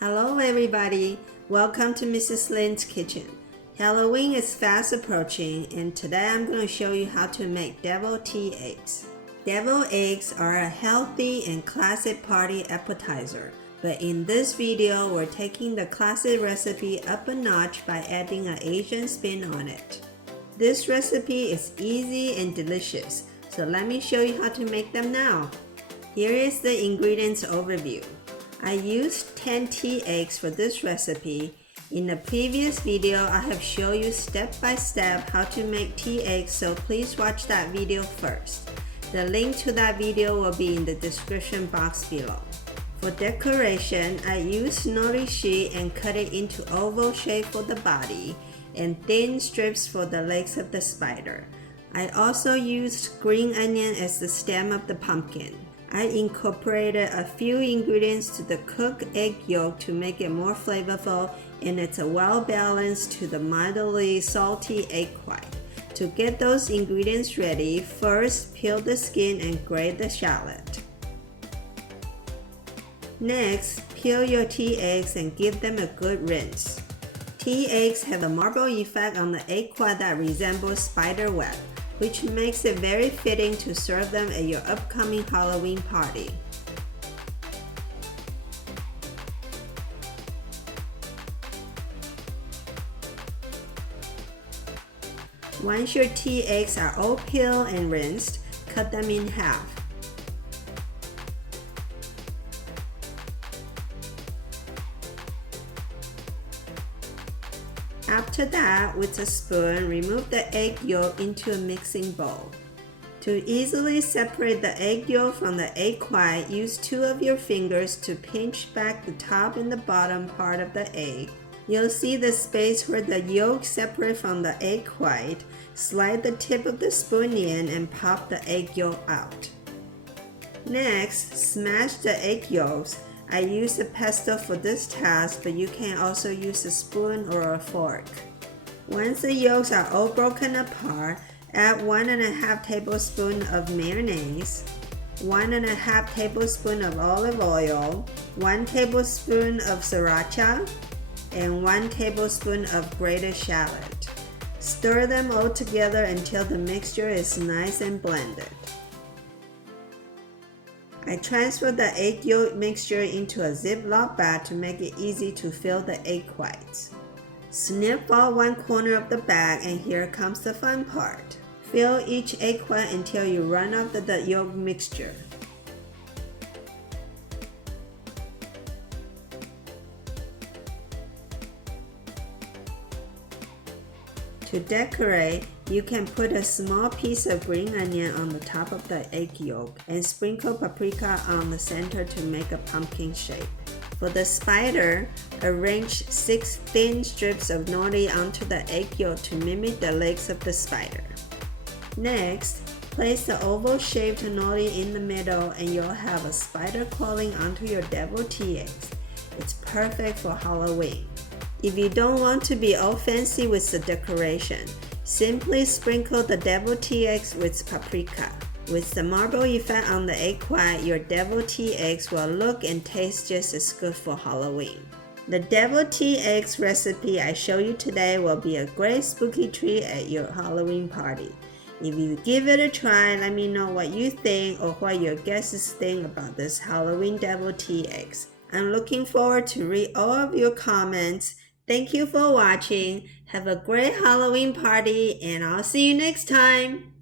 Hello everybody, welcome to Mrs. Lin's Kitchen. Halloween is fast approaching and today I'm going to show you how to make deviled tea eggs. Deviled eggs are a healthy and classic party appetizer, but in this video we're taking the classic recipe up a notch by adding an Asian spin on it. This recipe is easy and delicious, so let me show you how to make them now. Here is the ingredients overview. I used 10 tea eggs for this recipe. In the previous video, I have shown you step by step how to make tea eggs, so please watch that video first. The link to that video will be in the description box below. For decoration, I used Nori sheet and cut it into oval shape for the body and thin strips for the legs of the spider. I also used green onion as the stem of the pumpkin. I incorporated a few ingredients to the cooked egg yolk to make it more flavorful, and it's a well balanced to the mildly salty egg white. To get those ingredients ready, first peel the skin and grate the shallot. Next, peel your tea eggs and give them a good rinse. Tea eggs have a marble effect on the egg white that resembles spider web, which makes it very fitting to serve them at your upcoming Halloween party. Once your tea eggs are all peeled and rinsed, cut them in half. After that, with a spoon, remove the egg yolk into a mixing bowl. To easily separate the egg yolk from the egg white, use two of your fingers to pinch back the top and the bottom part of the egg. You'll see the space where the yolk separates from the egg white. Slide the tip of the spoon in and pop the egg yolk out. Next, smash the egg yolks. I use a pestle for this task, but you can also use a spoon or a fork. Once the yolks are all broken apart, add 1.5 tablespoons of mayonnaise, 1.5 tablespoons of olive oil, 1 tablespoon of sriracha, and 1 tablespoon of grated shallot. Stir them all together until the mixture is nice and blended. I transferred the egg yolk mixture into a Ziploc bag to make it easy to fill the egg whites. Snip off one corner of the bag, and here comes the fun part. Fill each egg white until you run out of the yolk mixture. To decorate, you can put a small piece of green onion on the top of the egg yolk and sprinkle paprika on the center to make a pumpkin shape. For the spider, arrange 6 thin strips of nori onto the egg yolk to mimic the legs of the spider. Next, place the oval-shaped nori in the middle and you'll have a spider crawling onto your deviled tea eggs. It's perfect for Halloween. If you don't want to be all fancy with the decoration, simply sprinkle the deviled tea eggs with paprika. With the marble effect on the egg white, your deviled tea eggs will look and taste just as good for Halloween. The deviled tea eggs recipe I show you today will be a great spooky treat at your Halloween party. If you give it a try, let me know what you think or what your guests think about this Halloween deviled tea eggs. I'm looking forward to read all of your comments. Thank you for watching. Have a great Halloween party, and I'll see you next time.